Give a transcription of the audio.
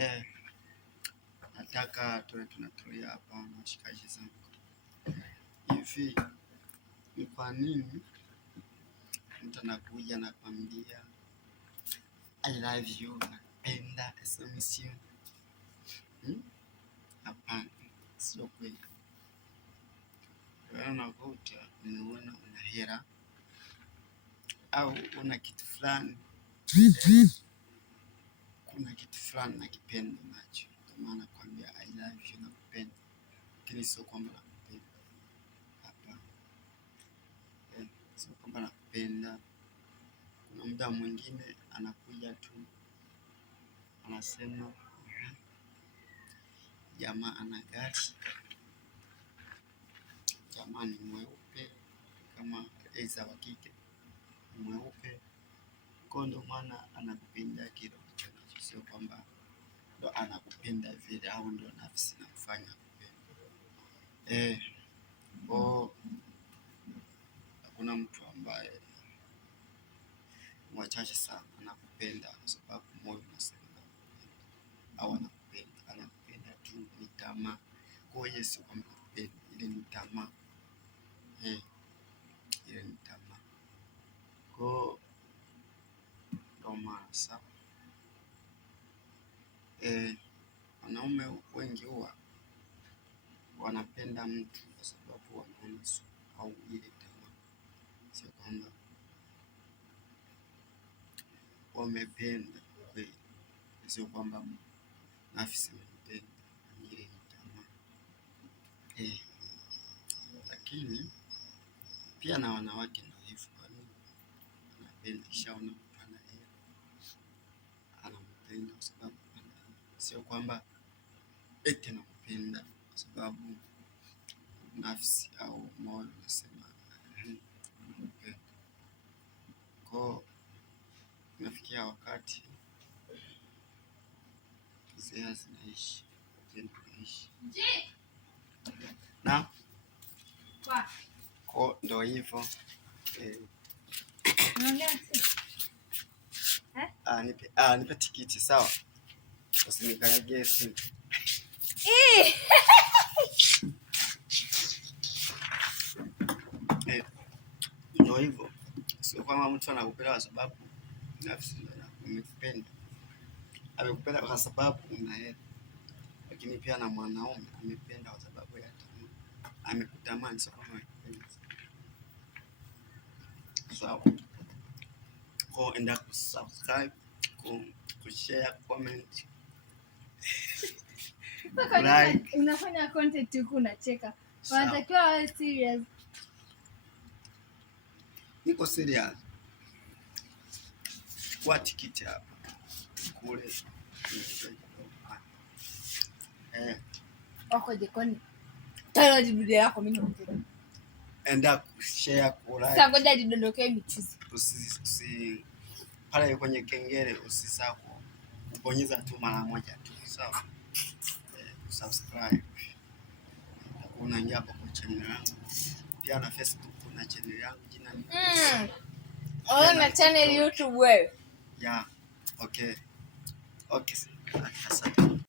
Eh, nataka tuwe tunatulia hapa na washikaji zangu. Hivi ni kwa nini mtu anakuja na kwambia I love you, napenda SMS you? Hapana, sio kweli. Wewe unakuta unaona una hela au una kitu fulani, kuna kitu fulani nakipenda nacho, ndio maana nakwambia I love you, nakupenda, lakini sio kwamba nakupenda. Hapana, sio kwamba nakupenda. Kuna muda mwingine anakuja tu anasema jamaa ana gari, jamaa ni mweupe kama Eza wa kike, mweupe, kwa ndo maana anakupenda kile ulichonacho, sio kwamba ndo anakupenda vile au ndo nafsi na kufanya kupenda. Hakuna mtu ambaye, wachache sana, anakupenda kwa sababu moyo unasema au anakupenda tu, ni tamaa. Kwa hiyo sio kwamba anakupenda, ile ni tamaa. Ile ni tamaa. Kwa ndo maana sasa wanaume wengi huwa wanapenda mtu kwa sababu wanaona au ile tamaa, sio kwamba wamependa kweli, sio kwamba nafsi imependa, ile ni tamaa. Lakini pia na wanawake ndio hivyo, anapenda kishaona mtu ana hela anampenda kwa sababu sio kwamba eti nampenda kwa sababu nafsi au moyo unasema nampenda. Kwa nafikia wakati zea zinaishi na kwa ndo hivyo. Nipe tikiti sawa, usinikanyage simu. Ndo hivyo, sio kwamba mtu anakupenda kwa sababu nafsi imekupenda. Amekupenda kwa sababu una hela, lakini pia na mwanaume amependa kwa sababu ya tamaa. Amekutamani, sio kama amekupenda. Sawa. Kwa enda kusubscribe, kushare, comment. Like. Unafanya content huku unacheka. Wanatakiwa wawe serious. Niko serious. Chukua tikiti hapa. Kule. Wako jikoni. Tayari video yako mimi naongea. Enda kushare, kulike. Sasa ngoja nidondokee michuzi. Pale kwenye kengele usisahau kubonyeza tu mara moja tu. Sawa? Subscribe. Unaingia hapo kwa channel yangu. Pia na Facebook kuna channel yangu, jina ni na channel YouTube wewe. Yeah. Okay. Asante.